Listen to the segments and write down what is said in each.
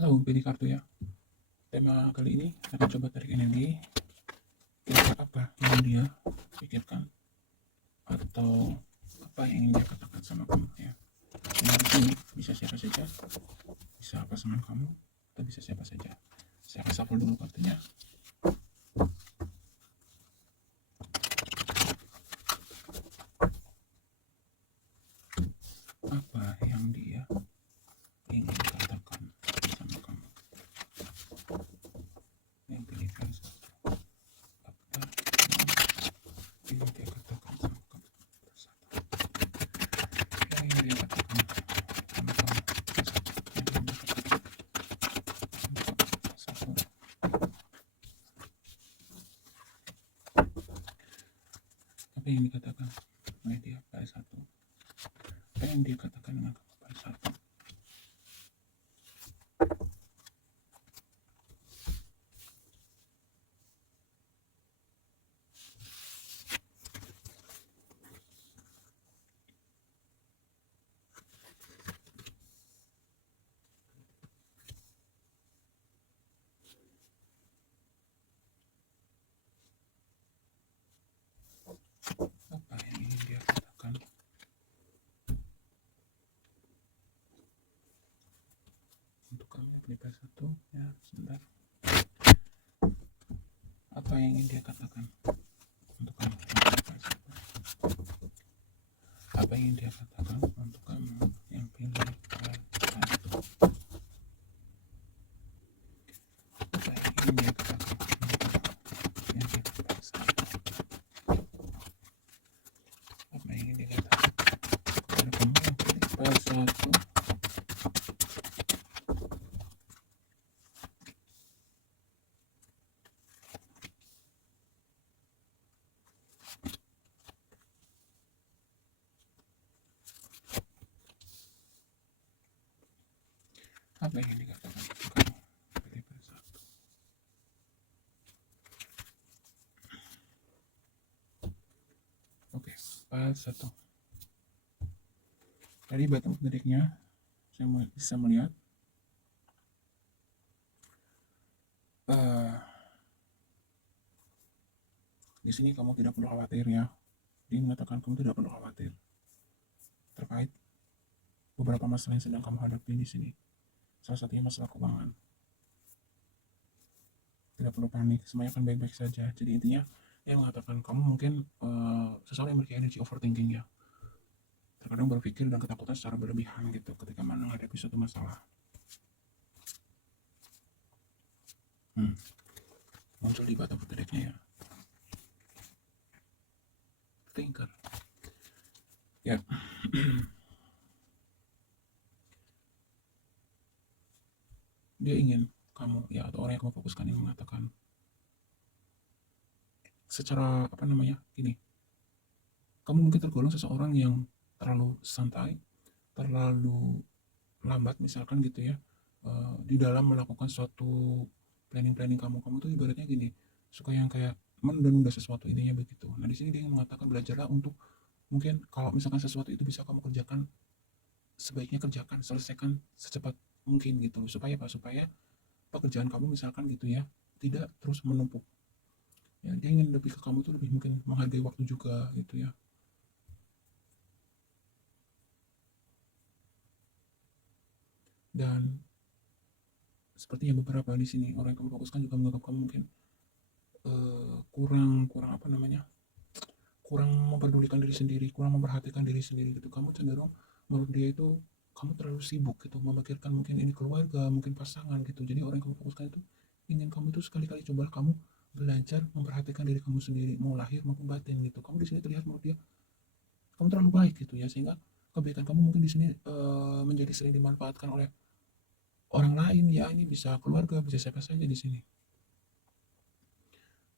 Halo, pilih kartu ya. Tema kali ini akan coba tarik energi. Kira-kira apa yang dia pikirkan atau apa yang ingin dia katakan sama kamu ya. Nah, di sini bisa siapa saja, bisa pasangan kamu atau bisa siapa saja. Saya akan shuffle dulu kartunya. Apa yang dia ingin katakan sama kamu? Yang pilih versi apa yang ingin dia katakan sama kamu? Yang ingin dia katakan sama kamu? Satu. Apa yang dikatakan oleh dia pada satu? Apa yang dia katakan dengan kamu pada satu? Apa yang ingin dia katakan? Untuk kamu pilih satu ya, sebentar. Apa yang ingin dia katakan untuk kamu? Apa yang ingin dia katakan untuk kamu yang pilih satu? Apa yang ingin dia katakan yang pilih satu? Apa yang ingin dia katakan kepada kamu yang pilih satu? Apa yang ingin dikatakan untuk kamu pilih satu? Oke, file satu. Tadi bottom of the deck-nya saya bisa melihat di sini kamu tidak perlu khawatir ya. Dia mengatakan kamu tidak perlu khawatir terkait beberapa masalah yang sedang kamu hadapi di sini. Salah satunya masalah keuangan. Tidak perlu panik, semuanya akan baik-baik saja. Jadi intinya dia mengatakan kamu mungkin seseorang yang memiliki energi overthinking ya. Terkadang berpikir dan ketakutan secara berlebihan gitu ketika menghadapi suatu masalah. Muncul di bottom of the deck-nya ya. Thinker. Ya. Dia ingin kamu ya atau orang yang kamu fokuskan ini mengatakan secara apa namanya gini, kamu mungkin tergolong seseorang yang terlalu santai, terlalu lambat misalkan gitu ya, di dalam melakukan suatu planning kamu tuh ibaratnya gini, suka yang kayak menunda-nunda sesuatu, intinya begitu. Nah di sini dia mengatakan belajarlah untuk mungkin kalau misalkan sesuatu itu bisa kamu kerjakan, sebaiknya kerjakan, selesaikan secepat mungkin gitu, supaya apa, supaya pekerjaan kamu misalkan gitu ya tidak terus menumpuk ya. Dia ingin lebih ke kamu tuh lebih mungkin menghargai waktu juga gitu ya. Dan sepertinya beberapa di sini orang yang kamu fokuskan juga menganggap kamu mungkin kurang apa namanya, kurang memperdulikan diri sendiri, kurang memperhatikan diri sendiri gitu. Kamu cenderung menurut dia itu kamu terlalu sibuk gitu memikirkan mungkin ini keluarga, mungkin pasangan gitu. Jadi orang yang kamu fokuskan itu ingin kamu itu sekali-kali coba kamu belajar memperhatikan diri kamu sendiri, mau lahir maupun batin gitu. Kamu di sini terlihat menurut dia kamu terlalu baik gitu ya, sehingga kebaikan kamu mungkin di sini menjadi sering dimanfaatkan oleh orang lain ya. Ini bisa keluarga, bisa siapa saja di sini.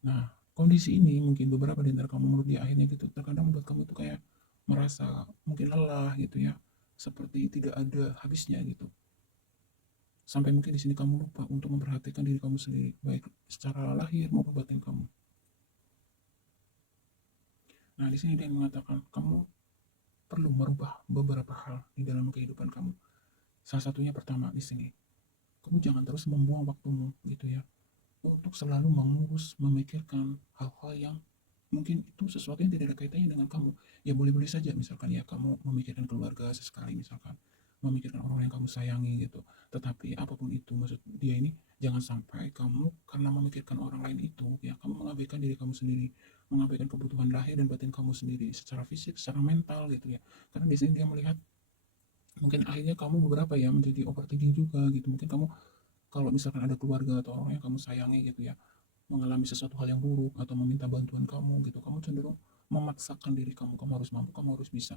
Nah, kondisi ini mungkin beberapa di antara kamu menurut dia akhirnya gitu terkadang membuat kamu tuh kayak merasa mungkin lelah gitu ya, seperti tidak ada habisnya gitu. Sampai mungkin di sini kamu lupa untuk memperhatikan diri kamu sendiri, baik secara lahir maupun batin kamu. Nah, di sini dia mengatakan kamu perlu merubah beberapa hal di dalam kehidupan kamu. Salah satunya pertama di sini, kamu jangan terus membuang waktumu gitu ya untuk selalu mengurus, memikirkan hal-hal yang mungkin itu sesuatu yang tidak ada kaitannya dengan kamu. Ya boleh-boleh saja misalkan ya kamu memikirkan keluarga sesekali misalkan, memikirkan orang yang kamu sayangi gitu. Tetapi apapun itu maksud dia ini, jangan sampai kamu karena memikirkan orang lain itu ya kamu mengabaikan diri kamu sendiri, mengabaikan kebutuhan lahir dan batin kamu sendiri secara fisik, secara mental gitu ya. Karena di sini dia melihat mungkin akhirnya kamu beberapa ya menjadi overthinking juga gitu. Mungkin kamu kalau misalkan ada keluarga atau orang yang kamu sayangi gitu ya mengalami sesuatu hal yang buruk atau meminta bantuan kamu gitu, kamu cenderung memaksakan diri kamu, kamu harus mampu, kamu harus bisa.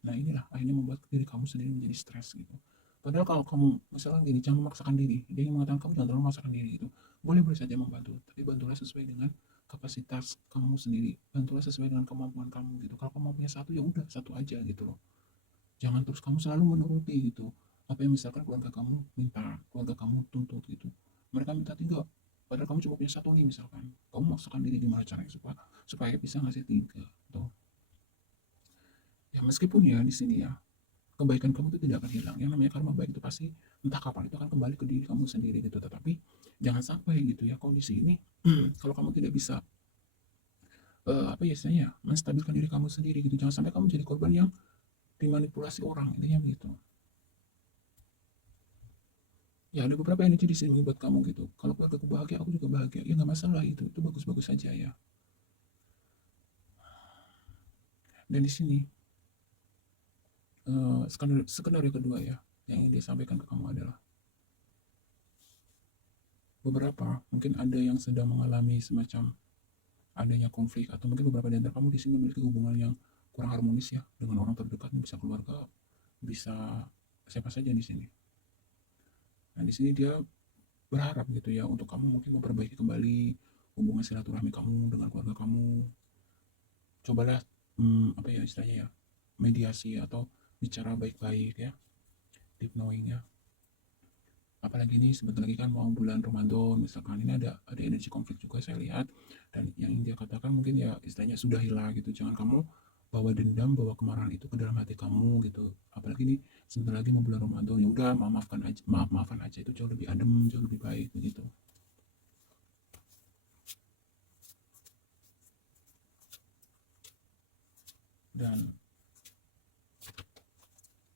Nah inilah akhirnya membuat diri kamu sendiri menjadi stres gitu. Padahal kalau kamu misalkan gini, jangan memaksakan diri. Dia yang mengatakan kamu jangan terlalu memaksakan diri gitu. Boleh-boleh saja membantu, tapi bantulah sesuai dengan kapasitas kamu sendiri. Bantulah sesuai dengan kemampuan kamu gitu. Kalau kamu punya satu ya udah satu aja gitu loh. Jangan terus kamu selalu menuruti gitu. Apa yang misalkan keluarga kamu minta, keluarga kamu tuntut gitu. Mereka minta tiga, padahal kamu cuma punya satu nih misalkan. Kamu maksakan diri gimana caranya supaya bisa ngasih tiga. Tuh. Ya meskipun ya di sini ya kebaikan kamu itu tidak akan hilang. Yang namanya karma baik itu pasti entah kapan itu akan kembali ke diri kamu sendiri gitu. Tetapi jangan sampai gitu ya kondisi ini kalau kamu tidak bisa apa ya istilahnya menstabilkan diri kamu sendiri gitu. Jangan sampai kamu jadi korban yang dimanipulasi orang intinya begitu. Ya ada beberapa energi di sini buat kamu gitu. Kalau keluarga aku bahagia, aku juga bahagia. Ya nggak masalah itu bagus-bagus saja ya. Dan di sini skenario kedua ya yang ingin disampaikan ke kamu adalah beberapa mungkin ada yang sedang mengalami semacam adanya konflik atau mungkin beberapa di antara kamu di sini memiliki hubungan yang kurang harmonis ya dengan orang terdekat, bisa keluarga, bisa siapa saja di sini. Nah di sini dia berharap gitu ya untuk kamu mungkin memperbaiki kembali hubungan silaturahmi kamu dengan keluarga kamu. Cobalah apa ya istilahnya ya mediasi atau bicara baik-baik ya, deep knowing ya. Apalagi ini sebentar lagi kan mau bulan Ramadan misalkan, ini ada energi konflik juga saya lihat, dan yang dia katakan mungkin ya istilahnya sudah hilang gitu. Jangan kamu bawa dendam, bawa kemarahan itu ke dalam hati kamu gitu. Apalagi ini sebentar lagi mau bulan Ramadan, ya udah maafkan aja, maafan aja, itu jauh lebih adem, jauh lebih baik begitu. Dan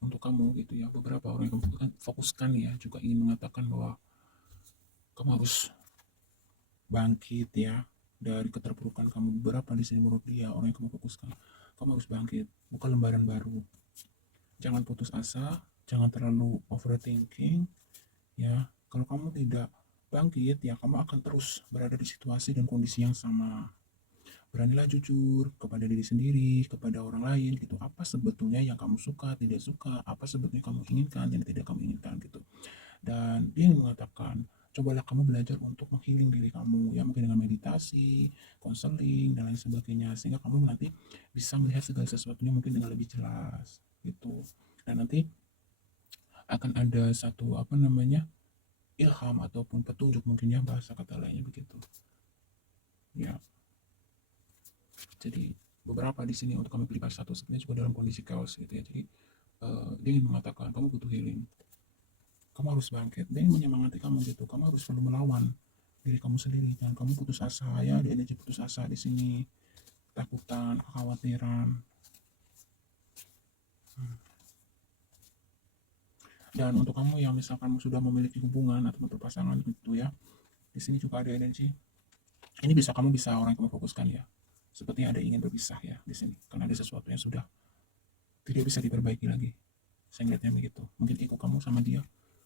untuk kamu gitu ya, beberapa orang yang kamu fokuskan ya juga ingin mengatakan bahwa kamu harus bangkit ya dari keterpurukan kamu. Beberapa di sini menurut dia orang yang kamu fokuskan, kamu harus bangkit, buka lembaran baru. Jangan putus asa, jangan terlalu overthinking ya. Kalau kamu tidak bangkit ya kamu akan terus berada di situasi dan kondisi yang sama. Beranilah jujur kepada diri sendiri, kepada orang lain gitu. Apa sebetulnya yang kamu suka, tidak suka, apa sebetulnya kamu inginkan dan tidak kamu inginkan gitu. Dan dia yang mengatakan, cobalah kamu belajar untuk menghealing diri kamu, ya mungkin dengan meditasi, konseling, dan lain sebagainya, sehingga kamu nanti bisa melihat segala sesuatunya mungkin dengan lebih jelas, gitu. Dan nanti akan ada satu, apa namanya, ilham ataupun petunjuk mungkin ya, bahasa kata lainnya begitu. Ya, jadi beberapa di sini untuk kami pribadi satu sebenarnya juga dalam kondisi chaos gitu ya. Jadi dia ingin mengatakan kamu butuh healing, kamu harus bangkit, dia ingin menyemangati kamu gitu, kamu harus selalu melawan diri kamu sendiri, jangan kamu putus asa ya, ada energi putus asa di sini, ketakutan, kekhawatiran. Dan untuk kamu yang misalkan sudah memiliki hubungan atau berpasangan gitu ya, di sini juga ada energi, ini bisa orang yang kamu fokuskan ya, sepertinya ada ingin berpisah ya di sini karena ada sesuatu yang sudah tidak bisa diperbaiki lagi. Saya ngeliatnya begitu, mungkin ego kamu sama dia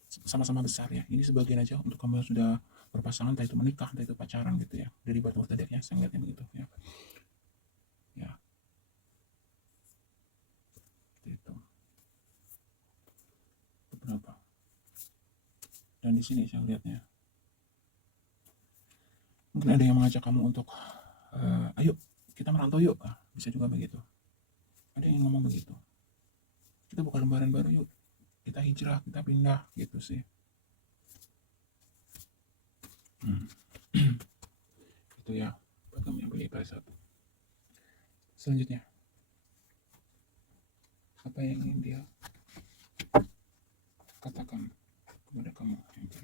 sama-sama besar ya. Ini sebagian aja untuk kamu yang sudah berpasangan, entah itu menikah, entah itu pacaran gitu ya, dari batu tadeknya saya ngeliatnya begitu ya. Ya itu beberapa. Dan di sini saya lihatnya mungkin ada yang mengajak kamu untuk ayo kita merantau yuk, bisa juga begitu. Ada yang ngomong begitu, kita buka lembaran baru yuk, kita hijrah, kita pindah gitu sih. Itu ya buat kami yang beli satu. Selanjutnya apa yang ingin dia katakan kepada kamu yang beli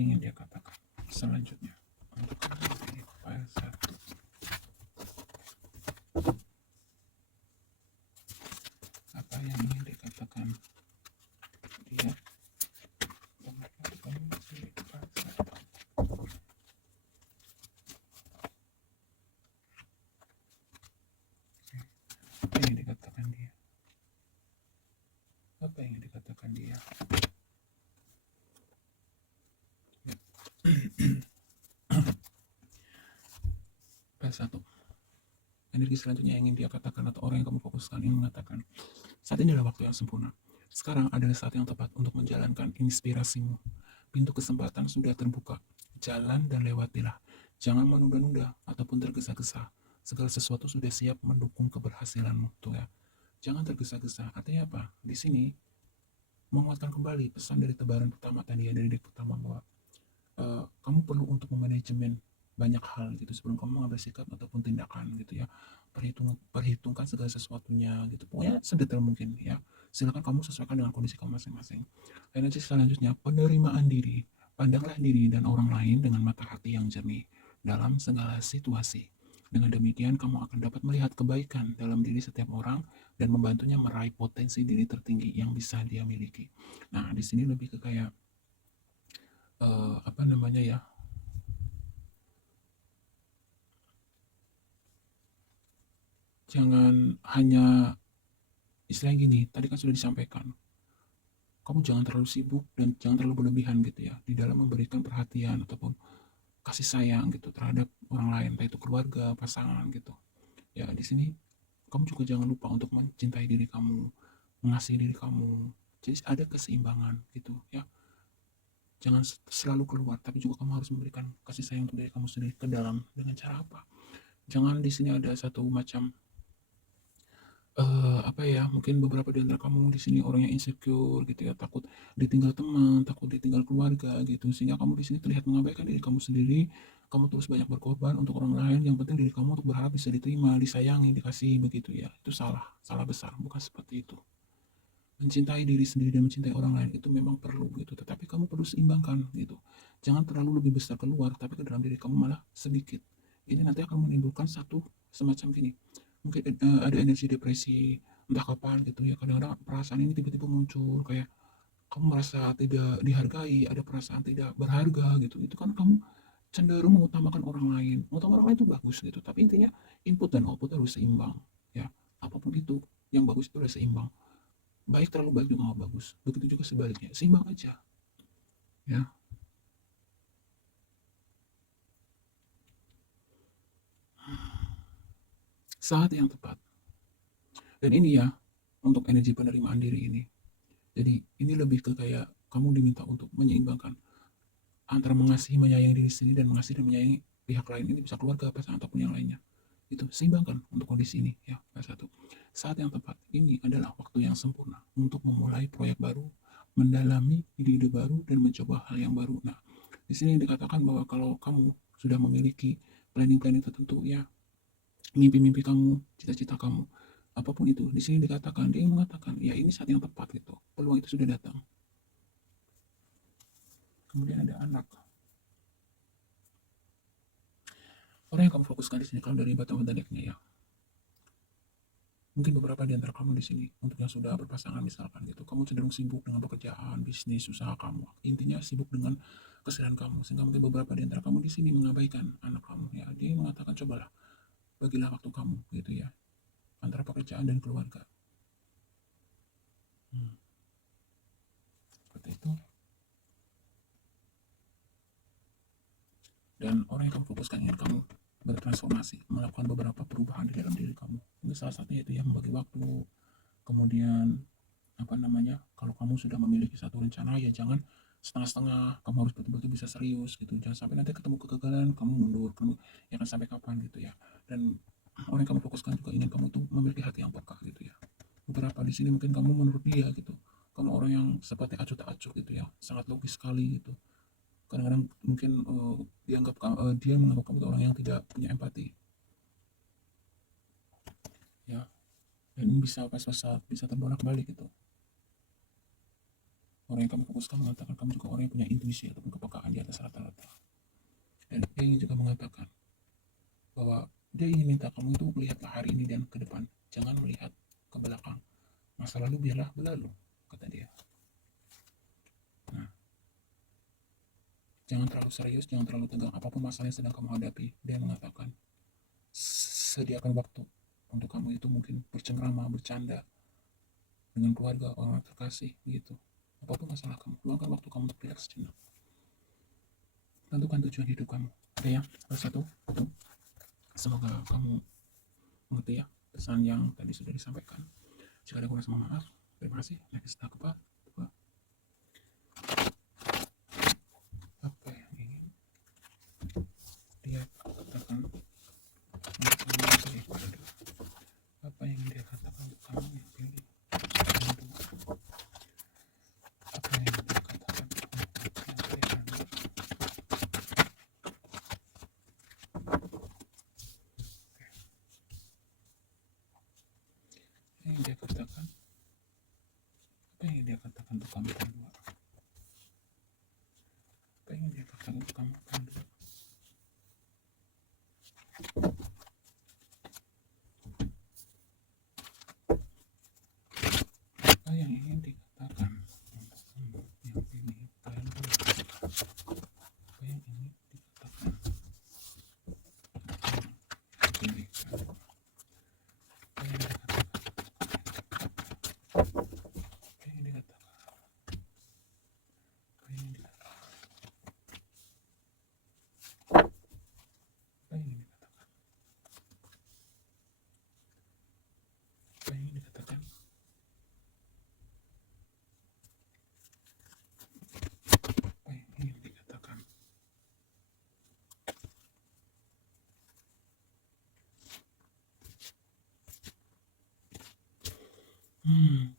yang ingin dia katakan selanjutnya untuk energi file 1. Apa yang ingin dikatakan dia apa yang dikatakan dia apa yang dikatakan dia File 1. Energi selanjutnya yang ingin dia katakan atau orang yang kamu fokuskan ingin mengatakan, saat ini adalah waktu yang sempurna. Sekarang adalah saat yang tepat untuk menjalankan inspirasimu. Pintu kesempatan sudah terbuka. Jalan dan lewatilah. Jangan menunda-nunda ataupun tergesa-gesa. Segala sesuatu sudah siap mendukung keberhasilanmu. Tuh ya. Jangan tergesa-gesa. Artinya apa? Di sini menguatkan kembali pesan dari tebaran pertama tadi ya, dari deck pertama, bahwa kamu perlu untuk memanajemen banyak hal gitu sebelum kamu mengambil sikap ataupun tindakan gitu ya. Perhitungkan segala sesuatunya gitu, pokoknya sedetail mungkin ya. Silakan kamu sesuaikan dengan kondisi kamu masing-masing. Energi selanjutnya, penerimaan diri. Pandanglah diri dan orang lain dengan mata hati yang jernih dalam segala situasi. Dengan demikian kamu akan dapat melihat kebaikan dalam diri setiap orang dan membantunya meraih potensi diri tertinggi yang bisa dia miliki. Nah, di sini lebih ke kayak apa namanya ya, jangan hanya istilahnya gini, tadi kan sudah disampaikan, kamu jangan terlalu sibuk dan jangan terlalu berlebihan gitu ya di dalam memberikan perhatian ataupun kasih sayang gitu terhadap orang lain, entah itu keluarga, pasangan gitu. Ya di sini kamu juga jangan lupa untuk mencintai diri kamu, mengasihi diri kamu. Jadi ada keseimbangan gitu ya. Jangan selalu keluar, tapi juga kamu harus memberikan kasih sayang untuk diri kamu sendiri ke dalam. Dengan cara apa? Jangan di sini ada satu macam apa ya, mungkin beberapa di antara kamu di sini orangnya insecure gitu ya, takut ditinggal teman, takut ditinggal keluarga gitu, sehingga kamu di sini terlihat mengabaikan diri kamu sendiri, kamu terus banyak berkorban untuk orang lain, yang penting diri kamu untuk berharap bisa diterima, disayangi, dikasihi begitu ya. Itu salah, salah besar, bukan seperti itu. Mencintai diri sendiri dan mencintai orang lain itu memang perlu gitu, tetapi kamu perlu seimbangkan gitu. Jangan terlalu lebih besar keluar, tapi ke dalam diri kamu malah sedikit. Ini nanti akan menimbulkan satu semacam gini, mungkin ada energi depresi entah kapan gitu ya. Kadang-kadang perasaan ini tiba-tiba muncul kayak kamu merasa tidak dihargai, ada perasaan tidak berharga gitu. Itu kan kamu cenderung mengutamakan orang lain. Mengutamakan orang lain itu bagus gitu, tapi intinya input dan output harus seimbang ya. Apapun itu, yang bagus itu harus seimbang. Baik terlalu baik juga nggak bagus. Begitu juga sebaliknya, seimbang aja ya. Saat yang tepat. Dan ini ya, untuk energi penerimaan diri ini. Jadi ini lebih ke kayak kamu diminta untuk menyeimbangkan antara mengasihi menyayangi diri sendiri dan mengasihi dan menyayangi pihak lain. Ini bisa keluarga, pasangan ataupun yang lainnya. Itu seimbangkan untuk kondisi ini ya. Satu. Saat yang tepat ini adalah waktu yang sempurna untuk memulai proyek baru, mendalami ide-ide baru dan mencoba hal yang baru. Nah, di sini dikatakan bahwa kalau kamu sudah memiliki planning-planning tertentu ya, mimpi-mimpi kamu, cita-cita kamu, apapun itu, di sini dikatakan, dia mengatakan, ya ini saat yang tepat gitu, peluang itu sudah datang. Kemudian ada anak. Orang yang kamu fokuskan di sini, kalau dari batu-batu decknya ya, mungkin beberapa di antara kamu di sini, untuk yang sudah berpasangan misalkan gitu, kamu cenderung sibuk dengan pekerjaan, bisnis, usaha kamu, intinya sibuk dengan keseharian kamu, sehingga mungkin beberapa di antara kamu di sini mengabaikan anak kamu ya. Dia mengatakan, cobalah bagilah waktu kamu gitu ya, antara pekerjaan dan keluarga. Seperti itu. Dan orang yang kamu fokuskan ingin kamu bertransformasi, melakukan beberapa perubahan di dalam diri kamu. Mungkin salah satunya itu ya, membagi waktu. Kemudian apa namanya, kalau kamu sudah memiliki satu rencana ya jangan setengah-setengah, kamu harus betul-betul bisa serius gitu. Jangan sampai nanti ketemu kegagalan kamu mundur, kamu ya akan sampai kapan gitu ya. Dan orang yang kamu fokuskan juga ingin kamu tuh memiliki hati yang peka gitu ya. Beberapa di sini mungkin kamu menurut dia gitu, kamu orang yang seperti acuh tak acuh gitu ya, sangat logis sekali gitu. Kadang-kadang mungkin dia menganggap kamu orang yang tidak punya empati ya. Dan ini bisa pas-pas bisa terbalik balik gitu. Orang yang kamu fokuskan mengatakan kamu juga orang yang punya intuisi ataupun kepekaan di atas rata-rata. Dan dia ingin juga mengatakan bahwa dia ingin minta kamu itu melihatlah hari ini dan ke depan, jangan melihat ke belakang. Masa lalu biarlah berlalu, kata dia. Nah, jangan terlalu serius, jangan terlalu tegang. Apapun masalah yang sedang kamu hadapi, dia mengatakan, sediakan waktu untuk kamu itu mungkin bercengkrama, bercanda dengan keluarga, orang terkasih, begitu. Apapun masalah kamu, luangkan waktu kamu untuk relax sejenak. Tentukan tujuan hidup kamu. Oke ya, satu, itu. Semoga kamu mengerti ya pesan yang tadi sudah disampaikan. Jika ada kurang, mohon maaf. Terima kasih. Next, apa yang ingin dia katakan untuk kamu pilih pada dua. Apa yang dia katakan untuk kamu yang pilih dua. Apa yang dia katakan untuk kamu yang pilih dua. Yang dia katakan, apa yang dia katakan untuk kamu yang dua. Apa yang dia katakan untuk kamu yang dua. Apa yang ingin dikatakan untuk kamu yang pilih plan dua. Apa yang ingin dikatakan pilih plan dua. Apa yang dikatakan, apa yang dikatakan, apa yang dikatakan, apa yang dikatakan, apa yang dikatakan, apa yang ingin dikatakan.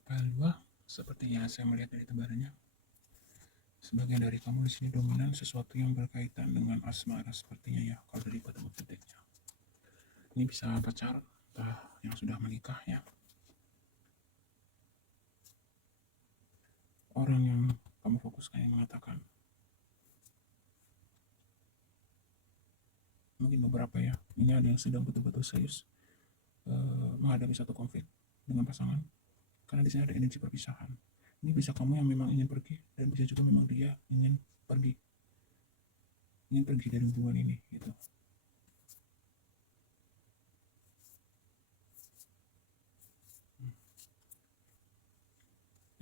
File 2 sepertinya saya melihat dari tebarannya. Sebagian dari kamu di sini dominan sesuatu yang berkaitan dengan asmara sepertinya ya, kalau dari pada titiknya. Ini bisa pacar, entah yang sudah menikah ya. Orang yang kamu fokuskan yang mengatakan. Mungkin beberapa ya. Ini ada yang sedang betul-betul serius menghadapi satu konflik dengan pasangan. Karena di sini ada energi perpisahan. Ini bisa kamu yang memang ingin pergi dan bisa juga memang dia ingin pergi dari hubungan ini gitu.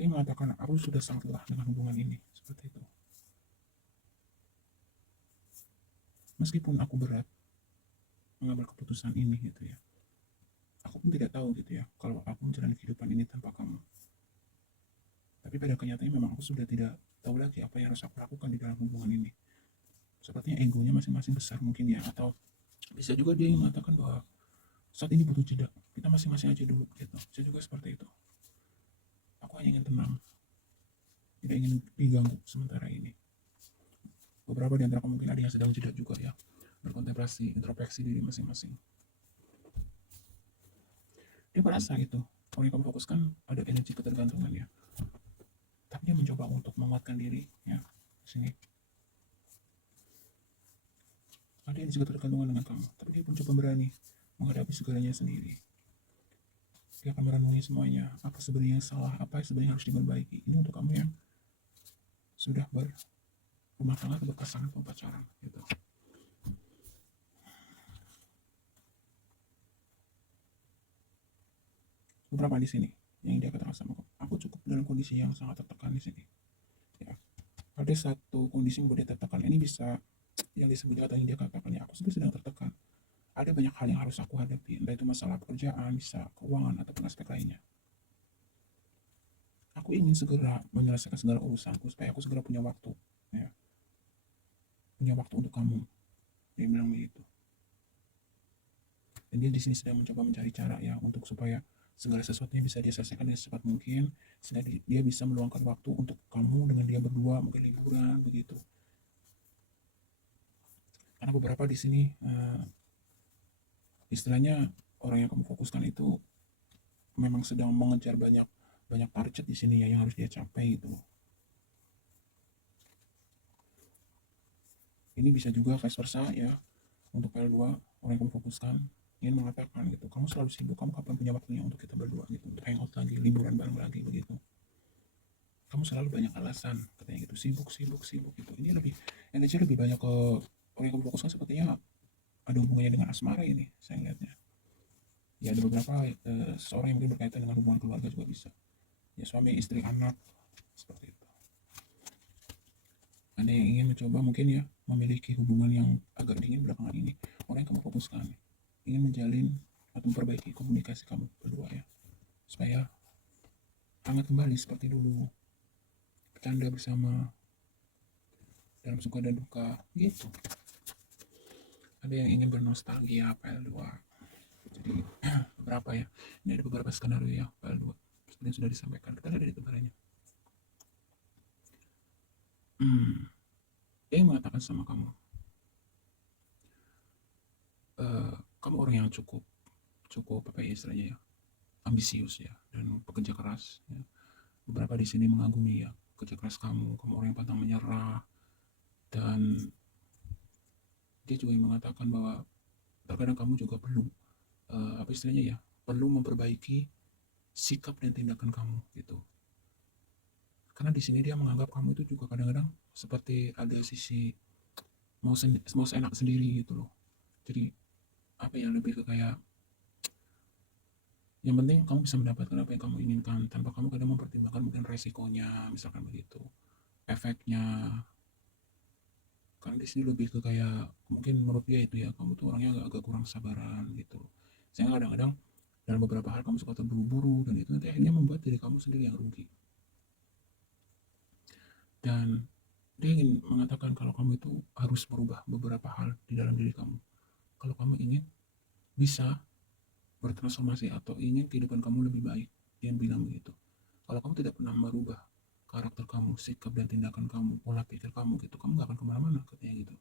Dia mengatakan aku sudah sangat lelah dengan hubungan ini, seperti itu. Meskipun aku berat mengambil keputusan ini gitu ya, aku pun tidak tahu gitu ya kalau aku menjalani kehidupan ini tanpa kamu. Tapi pada kenyataannya memang aku sudah tidak tahu lagi apa yang harus aku lakukan di dalam hubungan ini. Sepertinya egonya masing-masing besar mungkin ya, atau bisa juga dia yang mengatakan bahwa saat ini butuh jeda, kita masing-masing aja dulu gitu. Bisa juga seperti itu. Aku hanya ingin tenang, tidak ingin diganggu sementara ini. Beberapa di antara mungkin ada yang sedang jeda juga ya, berkontemplasi, introspeksi diri masing-masing. Dia merasa itu, kalau yang kamu fokuskan ada energi ketergantungan ya. Tapi dia mencoba untuk menguatkan diri ya, di sini. Ada energi ketergantungan dengan kamu, tapi dia pun coba berani menghadapi segalanya sendiri. Dia akan merenungi semuanya, apa sebenarnya yang salah, apa yang sebenarnya harus diperbaiki. Ini untuk kamu yang sudah berumah tangga atau berpasangan pacaran gitu. Beberapa di sini yang dia katakan sama aku cukup dalam kondisi yang sangat tertekan di sini ya. Ada satu kondisi yang boleh tertekan, ini bisa yang disebut atau yang dia katakan ya, aku sedang tertekan, ada banyak hal yang harus aku hadapi, entah itu masalah pekerjaan, bisa keuangan ataupun aspek lainnya. Aku ingin segera menyelesaikan segala urusanku supaya aku segera punya waktu ya, punya waktu untuk kamu, dia bilang begitu. Dan dia di sini sedang mencoba mencari cara ya untuk supaya segala sesuatunya bisa dia selesaikan dengan secepat mungkin, sehingga dia bisa meluangkan waktu untuk kamu dengan dia berdua, mungkin liburan begitu. Karena beberapa di sini istilahnya orang yang kamu fokuskan itu memang sedang mengejar banyak target di sini ya yang harus dia capai gitu. Ini bisa juga vice versa ya, untuk PL2 orang yang kamu fokuskan ingin mengatakan gitu, kamu selalu sibuk, kamu kapan punya waktunya untuk kita berdua gitu, untuk hangout lagi, liburan bareng lagi begitu. Kamu selalu banyak alasan katanya gitu, sibuk sibuk sibuk gitu. Ini lebih energi lebih banyak ke orang yang kamu fokuskan, sepertinya ada hubungannya dengan asmara ini saya lihatnya. Ya ada beberapa seseorang yang mungkin berkaitan dengan hubungan keluarga juga bisa, ya suami istri anak seperti itu. Ada yang ingin mencoba mungkin ya memiliki hubungan yang agak dingin belakangan ini, orang yang kamu fokuskan ingin menjalin atau memperbaiki komunikasi kamu berdua ya, supaya hangat kembali seperti dulu, bercanda bersama dalam suka dan duka gitu. Ada yang ingin bernostalgia PL2. Jadi beberapa ya, ini ada beberapa skenario ya PL2 seperti yang sudah disampaikan, kita lihat dari gambarannya. Dia yang mengatakan sama kamu, kamu orang yang cukup cukup apa ya istilahnya ya, ambisius ya, dan pekerja keras ya. Beberapa di sini mengagumi ya kerja keras kamu, kamu orang yang pantang menyerah. Dan dia juga yang mengatakan bahwa terkadang kamu juga perlu apa istilahnya ya, perlu memperbaiki sikap dan tindakan kamu gitu. Karena di sini dia menganggap kamu itu juga kadang-kadang seperti ada sisi mau seenak sendiri gitu loh. Jadi apa ya, lebih ke kayak yang penting kamu bisa mendapatkan apa yang kamu inginkan tanpa kamu kadang mempertimbangkan mungkin resikonya, misalkan begitu, efeknya. Karena di sini lebih ke kayak mungkin menurut dia itu ya, kamu tuh orangnya agak kurang sabaran gitu. Sehingga kadang-kadang dalam beberapa hal kamu suka terburu-buru, dan itu nanti akhirnya membuat diri kamu sendiri yang rugi. Dan dia ingin mengatakan kalau kamu itu harus merubah beberapa hal di dalam diri kamu. Kalau kamu ingin bisa bertransformasi atau ingin kehidupan kamu lebih baik, dia bilang begitu. Kalau kamu tidak pernah merubah karakter kamu, sikap dan tindakan kamu, pola pikir kamu gitu, kamu gak akan kemana-mana katanya gitu.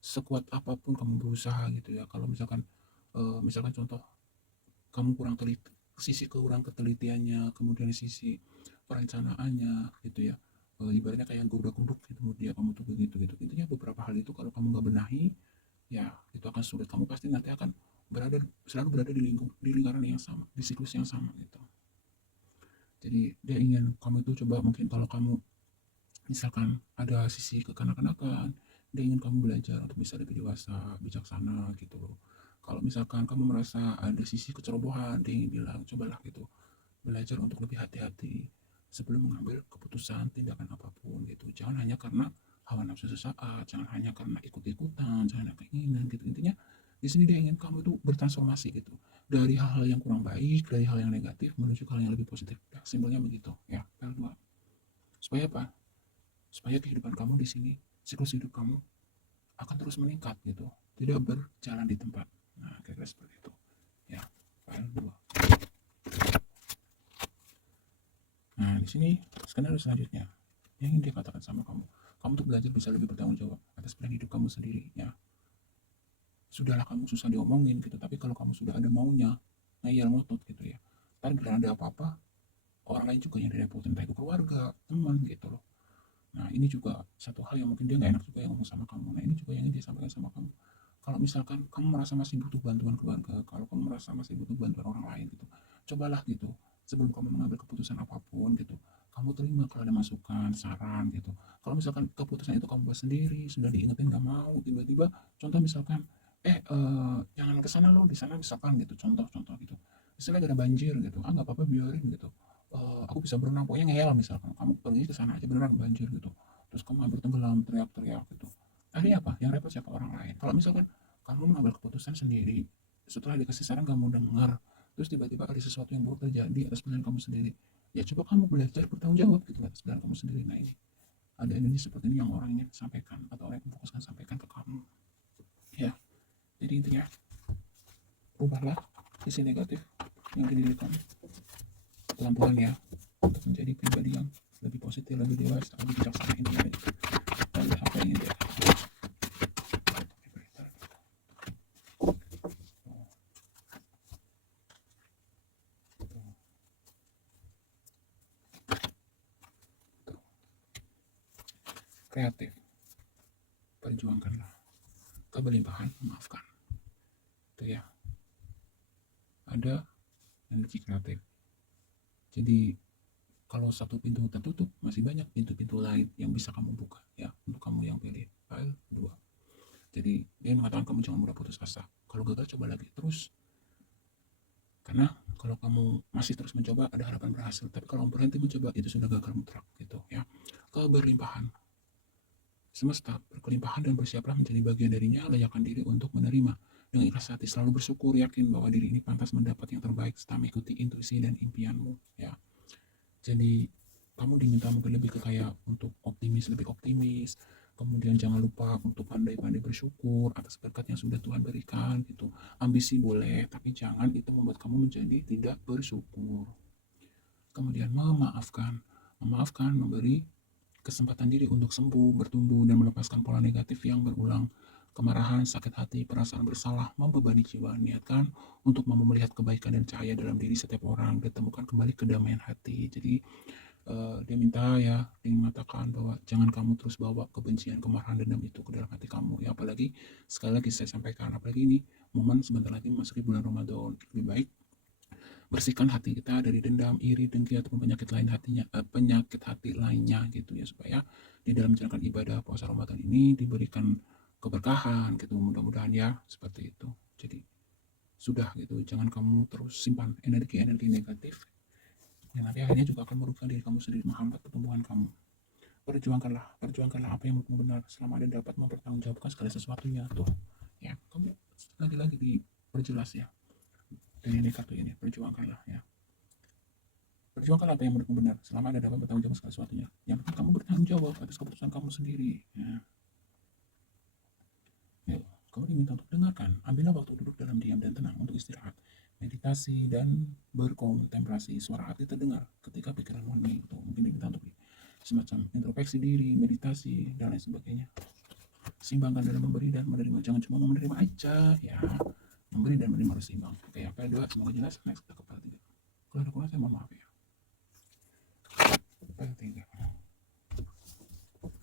Sekuat apapun kamu berusaha gitu ya, kalau misalkan misalkan contoh, kamu kurang teliti, sisi kurang ketelitiannya, kemudian sisi perencanaannya gitu ya, ibaratnya kayak guduk gitu dia, kamu tuh begitu gitu. Intinya beberapa hal itu kalau kamu nggak benahi, ya itu akan sulit, kamu pasti nanti akan selalu berada di lingkaran yang sama, di siklus yang sama gitu. Jadi dia ingin kamu itu coba, mungkin kalau kamu misalkan ada sisi kekanak-kanakan, dia ingin kamu belajar untuk bisa lebih dewasa, bijaksana gitu loh. Kalau misalkan kamu merasa ada sisi kecerobohan, dia ingin bilang cobalah gitu, belajar untuk lebih hati-hati sebelum mengambil keputusan tindakan apapun gitu. Jangan hanya karena hawa nafsu sesaat, jangan hanya karena ikut-ikutan, jangan hanya keinginan gitu. Intinya di sini dia ingin kamu itu bertransformasi gitu, dari hal-hal yang kurang baik, dari hal yang negatif menuju ke hal yang lebih positif ya, simpelnya begitu ya. L2 supaya apa, supaya kehidupan kamu di sini, siklus hidup kamu akan terus meningkat gitu, tidak berjalan di tempat. Nah kira-kira seperti itu ya, L2. Nah di sini skenario selanjutnya yang ingin dia katakan sama kamu, kamu tuh belajar bisa lebih bertanggung jawab atas pilihan hidup kamu sendiri ya. Sudahlah kamu susah diomongin gitu, tapi kalau kamu sudah ada maunya, ngeyel ngotot gitu ya, ntar bila ada apa-apa orang lain juga yang direpotin, entah itu keluarga, teman gitu loh. Nah ini juga satu hal yang mungkin dia nggak enak juga yang ngomong sama kamu. Nah ini juga yang ingin dia sampaikan sama kamu. Kalau misalkan kamu merasa masih butuh bantuan keluarga, kalau kamu merasa masih butuh bantuan orang lain gitu, cobalah gitu, sebelum kamu mengambil keputusan apapun gitu, kamu terima kalau ada masukan, saran gitu. Kalau misalkan keputusan itu kamu buat sendiri, sudah diingetin nggak mau, tiba-tiba contoh misalkan, jangan ke sana loh, di sana misalkan gitu, contoh-contoh gitu. Misalnya ada banjir gitu, nggak apa-apa biarin gitu. Aku bisa berenang, pokoknya ngeyel misalkan, kamu pergi ke sana aja beneran banjir gitu. Terus kamu hampir tenggelam, teriak-teriak gitu. Akhirnya apa? Yang repot siapa? Orang lain. Kalau misalkan kamu mengambil keputusan sendiri, setelah dikasih saran kamu dengar, terus tiba-tiba ada sesuatu yang buruk terjadi atas pilihan kamu sendiri, ya coba kamu belajar bertanggung jawab gitu atas pilihan kamu sendiri. Nah ini ada energi seperti ini yang orang ingin sampaikan, atau orang yang memfokuskan sampaikan ke kamu ya. Jadi intinya ubahlah sisi negatif yang di diri kamu pelan-pelan ya, untuk menjadi pribadi yang lebih positif, lebih dewasa, lebih bijaksana. Intinya itu dan apa yang ingin dia kreatif, perjuangkanlah keberlimpahan memaafkan. Itu ya, ada energi kreatif. Jadi kalau satu pintu tertutup, masih banyak pintu-pintu lain yang bisa kamu buka ya, untuk kamu yang pilih file 2. Jadi dia mengatakan kamu jangan mudah putus asa. Kalau gagal coba lagi terus. Karena kalau kamu masih terus mencoba ada harapan berhasil, tapi kalau berhenti mencoba itu sudah gagal mutlak gitu ya. Keberlimpahan. Semesta berkelimpahan dan bersiaplah menjadi bagian darinya, layakkan diri untuk menerima. Dengan ikhlas hati selalu bersyukur, yakin bahwa diri ini pantas mendapat yang terbaik setelah mengikuti intuisi dan impianmu ya. Jadi kamu diminta mungkin lebih ke kayak untuk lebih optimis, kemudian jangan lupa untuk pandai-pandai bersyukur atas berkat yang sudah Tuhan berikan gitu. Ambisi boleh, tapi jangan itu membuat kamu menjadi tidak bersyukur. Kemudian memaafkan memberi kesempatan diri untuk sembuh, bertumbuh, dan melepaskan pola negatif yang berulang. Kemarahan, sakit hati, perasaan bersalah, membebani jiwa. Niatkan untuk mau melihat kebaikan dan cahaya dalam diri setiap orang, dan temukan kembali kedamaian hati. Jadi dia minta ya, dia mengatakan bahwa jangan kamu terus bawa kebencian, kemarahan, dendam itu ke dalam hati kamu ya. Apalagi sekali lagi saya sampaikan, apalagi ini momen sebentar lagi memasuki bulan Ramadan, lebih baik bersihkan hati kita dari dendam, iri, dengki ataupun penyakit hati lainnya gitu ya, supaya di dalam menjalankan ibadah puasa Ramadan ini diberikan keberkahan gitu, mudah-mudahan ya, seperti itu. Jadi sudah gitu, jangan kamu terus simpan energi-energi negatif yang nanti akhirnya juga akan merugikan diri kamu sendiri, menghambat pertumbuhan kamu. Perjuangkanlah apa yang menurutmu benar selama Anda dapat mempertanggungjawabkan segala sesuatunya tuh ya. Kamu lagi-lagi diperjelas ya dari ini kartu ini, perjuangkanlah ya. Perjuangkanlah apa yang menurutmu benar selama Anda dapat bertanggung jawab segala sesuatunya. Yang penting kamu bertanggung jawab atas keputusan kamu sendiri ya. Yuk, kamu diminta untuk dengarkan. Ambillah waktu duduk dalam diam dan tenang untuk istirahat, meditasi, dan berkontemplasi. Suara hati terdengar ketika pikiran murni itu. Mungkin diminta untuk semacam introspeksi diri, meditasi, dan lain sebagainya. Seimbangkan dalam memberi dan menerima. Jangan cuma menerima aja ya. Memberi dan menerima harus seimbang. Oke, apa dua? Semoga jelas. Next, kita ke part 3. Kalau ada kurang saya mohon maaf ya. Part 3.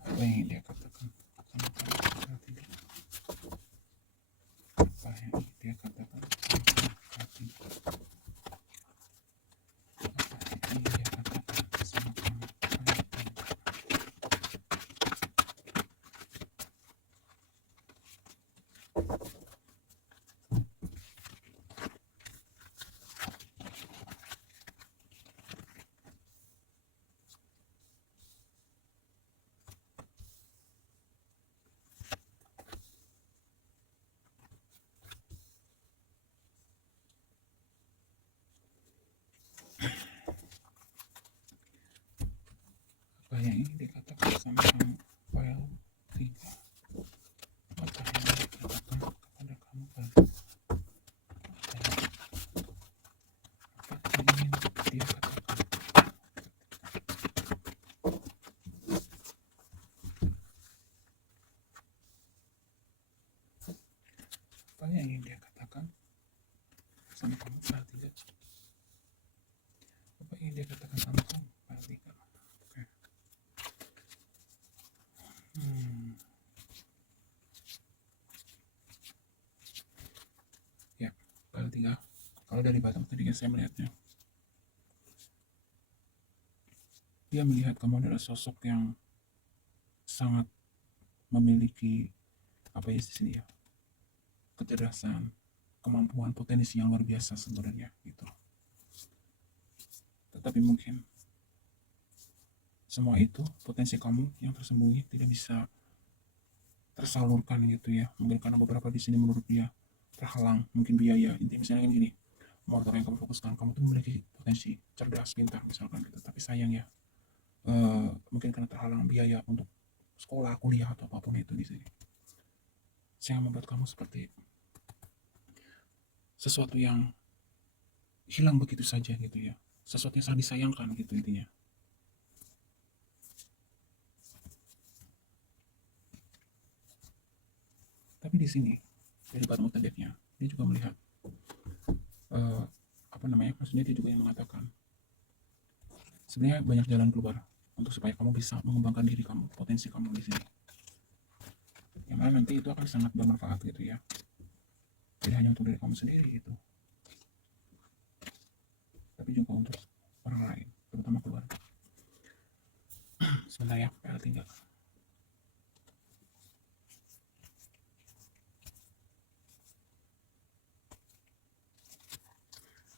Apa yang dia katakan? Part 3. Apa yang dia katakan? Part 3. Apa yang ingin dikatakan sama kamu? File 3. Apa yang dikatakan kepada kamu? Apa yang ingin dia katakan? Apa yang ingin dia katakan sama kamu? File 3. Apa yang ingin dia katakan sama kamu? File 3. Oke. Ya, file 3. Kalau dari batang tadi saya melihatnya, dia melihat kamu adalah sosok yang sangat memiliki apa ya sini ya, kecerdasan, kemampuan, potensi yang luar biasa sebenarnya gitu. Tetapi mungkin semua itu potensi kamu yang tersembunyi tidak bisa tersalurkan gitu ya. Mungkin karena beberapa di sini menurut dia terhalang, mungkin biaya. Intinya misalnya gini, motor yang kamu fokuskan, kamu tuh memiliki potensi cerdas, pintar misalkan gitu. Tapi sayang ya, mungkin karena terhalang biaya untuk sekolah, kuliah atau apapun itu di sini, sehingga membuat kamu seperti sesuatu yang hilang begitu saja gitu ya, sesuatu yang sangat disayangkan gitu intinya. Tapi di sini dari bottom of the deck-nya dia juga melihat maksudnya dia juga yang mengatakan sebenarnya banyak jalan keluar untuk supaya kamu bisa mengembangkan diri kamu, potensi kamu di sini yang mana nanti itu akan sangat bermanfaat gitu ya, tidak hanya untuk diri kamu sendiri gitu, tapi juga untuk orang lain, terutama keluarga. Sebentar ya, PL tinggal.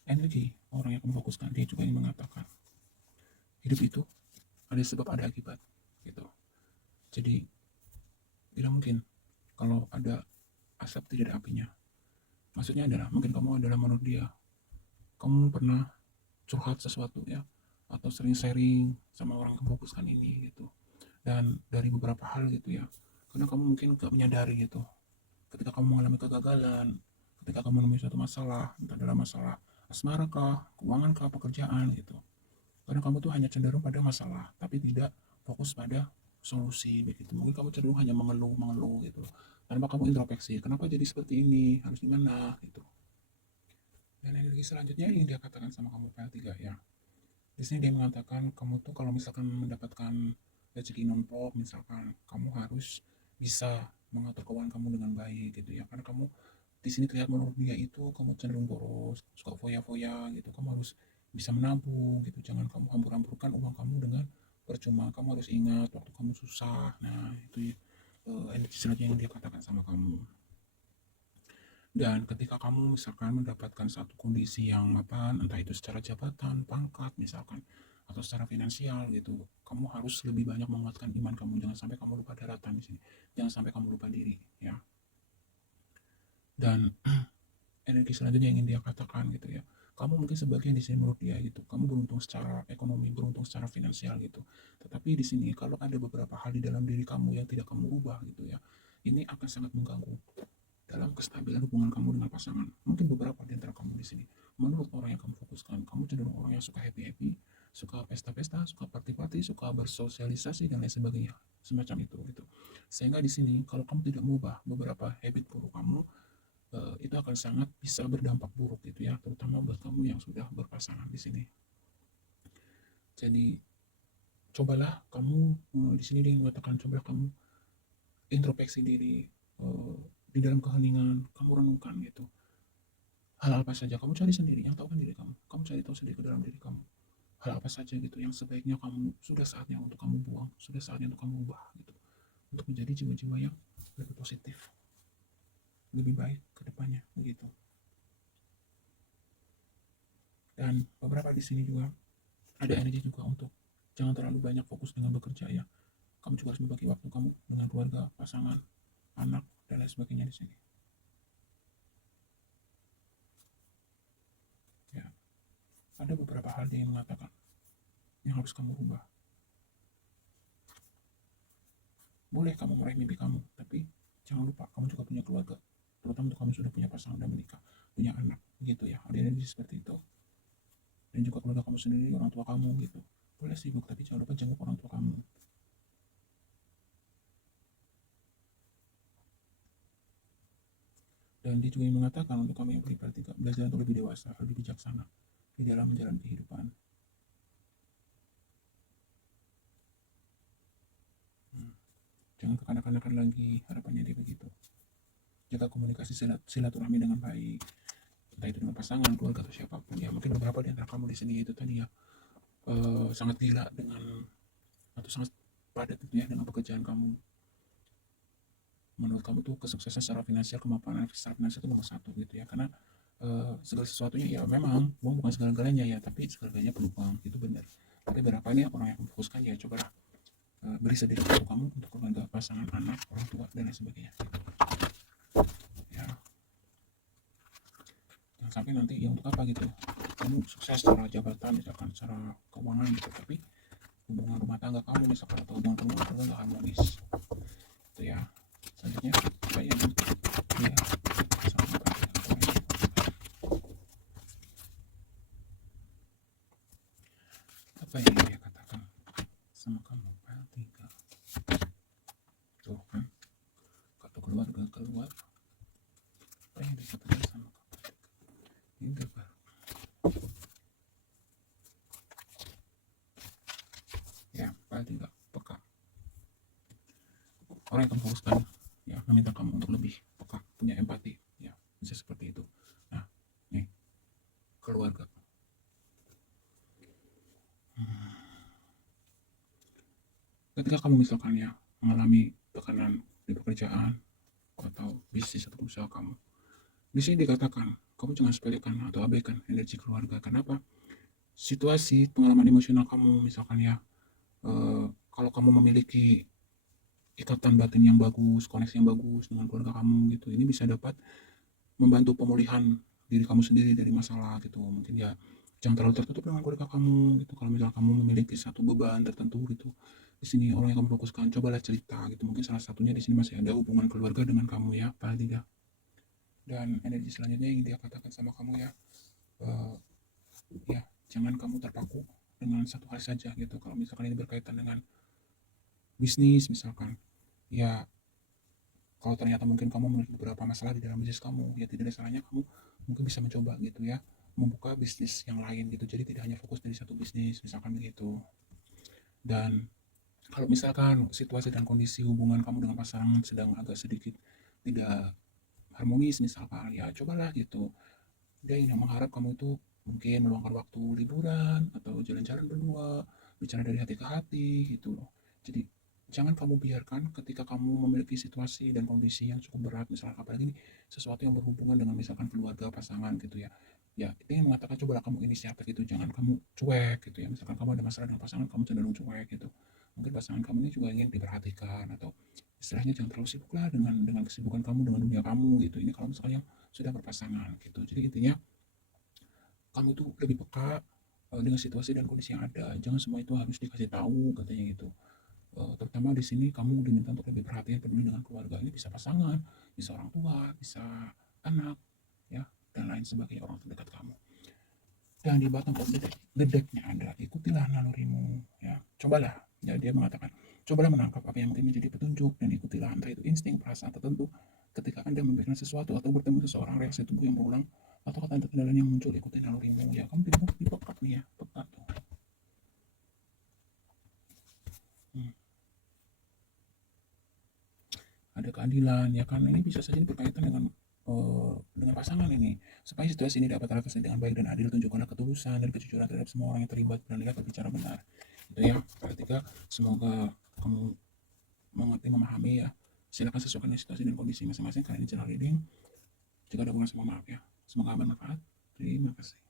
Energi orang yang kamu fokuskan, dia juga ingin mengatakan hidup itu ada sebab ada akibat gitu. Jadi tidak mungkin kalau ada asap tidak ada apinya. Maksudnya adalah mungkin kamu adalah menurut dia, kamu pernah curhat sesuatu ya, atau sering sharing sama orang yang kamu fokuskan ini gitu, dan dari beberapa hal gitu ya, karena kamu mungkin gak menyadari gitu, ketika kamu mengalami kegagalan, ketika kamu menemui suatu masalah, entah dalam masalah asmara kah, keuangan kah, pekerjaan gitu, karena kamu tuh hanya cenderung pada masalah tapi tidak fokus pada solusi begitu. Mungkin kamu cenderung hanya mengeluh gitu, tanpa kamu introspeksi kenapa jadi seperti ini, harus gimana gitu. Dan energi selanjutnya yang dia katakan sama kamu PL3 ya, di sini dia mengatakan kamu tuh kalau misalkan mendapatkan rezeki non-pop, misalkan kamu harus bisa mengatur keuangan kamu dengan baik gitu ya, karena kamu di sini terlihat menurut dia itu kamu cenderung boros, suka foya-foya gitu. Kamu harus bisa menabung gitu, jangan kamu hambur-hamburkan uang kamu dengan percuma. Kamu harus ingat waktu kamu susah. Nah itu energi selanjutnya yang dia katakan sama kamu. Dan ketika kamu misalkan mendapatkan satu kondisi yang mapan, entah itu secara jabatan, pangkat misalkan, atau secara finansial gitu, kamu harus lebih banyak menguatkan iman kamu. Jangan sampai kamu lupa daratan di sini, jangan sampai kamu lupa diri ya. Dan energi selanjutnya yang ingin dia katakan gitu ya, kamu mungkin sebagian di sini menurut dia gitu, kamu beruntung secara ekonomi, beruntung secara finansial gitu, tetapi di sini kalau ada beberapa hal di dalam diri kamu yang tidak kamu ubah gitu ya, ini akan sangat mengganggu dalam kestabilan hubungan kamu dengan pasangan. Mungkin beberapa di antara kamu di sini, menurut orang yang kamu fokuskan, kamu cenderung orang yang suka happy-happy, suka pesta-pesta, suka party-party, suka bersosialisasi dan lain sebagainya, semacam itu gitu. Sehingga di sini kalau kamu tidak mengubah beberapa habit buruk kamu, itu akan sangat bisa berdampak buruk gitu ya, terutama buat kamu yang sudah berpasangan di sini. Jadi cobalah kamu, di sini dia mengatakan cobalah kamu introspeksi diri, di dalam keheningan kamu renungkan gitu, hal apa saja kamu cari sendiri, yang tahu kan diri kamu cari tahu sendiri ke dalam diri kamu, hal apa saja gitu yang sebaiknya kamu sudah saatnya untuk kamu buang, sudah saatnya untuk kamu ubah gitu, untuk menjadi jiwa-jiwa yang lebih positif, lebih baik ke depannya begitu. Dan beberapa di sini juga ada energi juga untuk jangan terlalu banyak fokus dengan bekerja ya. Kamu juga harus membagi waktu kamu dengan keluarga, pasangan, anak, dan lain sebagainya di sini. Ya, ada beberapa hal yang mengatakan yang harus kamu ubah. Boleh kamu meraih mimpi kamu, tapi jangan lupa kamu juga punya keluarga. Terutama untuk kamu sudah punya pasangan dan menikah, punya anak, gitu ya. Ada energi seperti itu. Dan juga keluarga kamu sendiri, orang tua kamu gitu. Boleh sibuk, tapi jangan lupa jenguk orang tua kamu. Dan dia juga mengatakan untuk kamu yang pribadi, belajar untuk lebih dewasa, lebih bijaksana di dalam menjalani kehidupan. Jangan kekanak-kanakan lagi, harapannya dia begitu. Jaga komunikasi silaturahmi dengan baik, entah itu dengan pasangan, keluarga atau siapapun ya. Mungkin beberapa di antara kamu di sini itu tadi ya, sangat gila dengan atau sangat padat gitu ya dengan pekerjaan kamu. Menurut kamu tuh kesuksesan secara finansial, kemapanan secara finansial itu nomor satu gitu ya, karena segala sesuatunya ya memang uang bukan segala-galanya ya, tapi segala-galanya perlu uang, itu benar. Tapi berapa ini orang yang fokuskan ya, cobalah beri sedikit untuk kamu, untuk keluarga, pasangan, anak, orang tua dan lain sebagainya ya. Jangan sampai nanti ya untuk apa gitu kamu sukses secara jabatan misalkan, secara keuangan gitu, tapi hubungan rumah tangga kamu misalkan atau hubungan rumah tangga nggak harmonis itu ya. Selanjutnya apa yang dia sampaikan, apa yang dia katakan sama kamu tiga tuh kan, kartu keluarga keluar, apa yang dia katakan sama kamu hingga baru ya, tiga peka, orang yang kamu fokuskan ya, meminta kamu untuk lebih peka, punya empati, ya bisa seperti itu. Nah, nih keluarga. Ketika kamu misalkan ya mengalami tekanan di pekerjaan atau bisnis atau usaha kamu, di sini dikatakan kamu jangan sepelekan atau abaikan energi keluarga. Kenapa? Situasi pengalaman emosional kamu misalkan ya, kalau kamu memiliki ikatan batin yang bagus, koneksi yang bagus dengan keluarga kamu gitu, ini bisa dapat membantu pemulihan diri kamu sendiri dari masalah gitu. Mungkin ya jangan terlalu tertutup dengan keluarga kamu gitu. Kalau misalnya kamu memiliki satu beban tertentu gitu, di sini orang yang kamu fokuskan, cobalah cerita gitu. Mungkin salah satunya di sini masih ada hubungan keluarga dengan kamu ya, paling tidak. Dan energi selanjutnya yang dia katakan sama kamu ya, eh, ya jangan kamu terpaku dengan satu hal saja gitu. Kalau misalkan ini berkaitan dengan bisnis misalkan, ya kalau ternyata mungkin kamu memiliki beberapa masalah di dalam bisnis kamu, ya tidak ada salahnya kamu mungkin bisa mencoba gitu ya, membuka bisnis yang lain gitu. Jadi tidak hanya fokus dari satu bisnis, misalkan begitu. Dan kalau misalkan situasi dan kondisi hubungan kamu dengan pasangan sedang agak sedikit tidak harmonis misalkan, ya cobalah gitu. Dia yang mengharap kamu itu mungkin meluangkan waktu liburan atau jalan-jalan berdua, bicara dari hati ke hati gitu loh. Jadi jangan kamu biarkan ketika kamu memiliki situasi dan kondisi yang cukup berat, misalkan apalagi ini sesuatu yang berhubungan dengan misalkan keluarga, pasangan gitu ya. Ya, itu yang mengatakan cobalah kamu inisiatif itu, jangan kamu cuek gitu ya. Misalkan kamu ada masalah dengan pasangan, kamu cenderung cuek gitu. Mungkin pasangan kamu ini juga ingin diperhatikan atau istilahnya jangan terlalu sibuk lah dengan kesibukan kamu dengan dunia kamu gitu. Ini kalau misalnya sudah berpasangan gitu. Jadi intinya kamu itu lebih peka dengan situasi dan kondisi yang ada. Jangan semua itu harus dikasih tahu katanya gitu. Terutama di sini kamu diminta untuk lebih perhatian peduli dengan keluarga. Ini bisa pasangan, bisa orang tua, bisa anak, ya dan lain sebagainya orang terdekat kamu. Dan di bottom of the deck-nya ada ikutilah nalurimu, ya cobalah. Ya dia mengatakan cobalah menangkap apa yang mungkin menjadi petunjuk dan ikutilah entah itu insting perasaan tertentu ketika anda memikirkan sesuatu atau bertemu seseorang, reaksi tubuh yang berulang atau kata-kata yang muncul, ikuti nalurimu ya. Kamu tidak dipekat nih ya, pekat tuh. Hmm. Ada keadilan ya kan, ini bisa saja berkaitan dengan pasangan ini. Supaya situasi ini dapat teratasi dengan baik dan adil, tunjukkanlah ketulusan dan kejujuran terhadap semua orang yang terlibat, beranilah berbicara benar. Itu ya. Ketiga, semoga kamu mengerti, memahami ya. Silakan sesuaikan dengan situasi dan kondisi masing-masing karena ini channel reading. Jika ada kurang, semua maaf ya. Semoga bermanfaat. Terima kasih.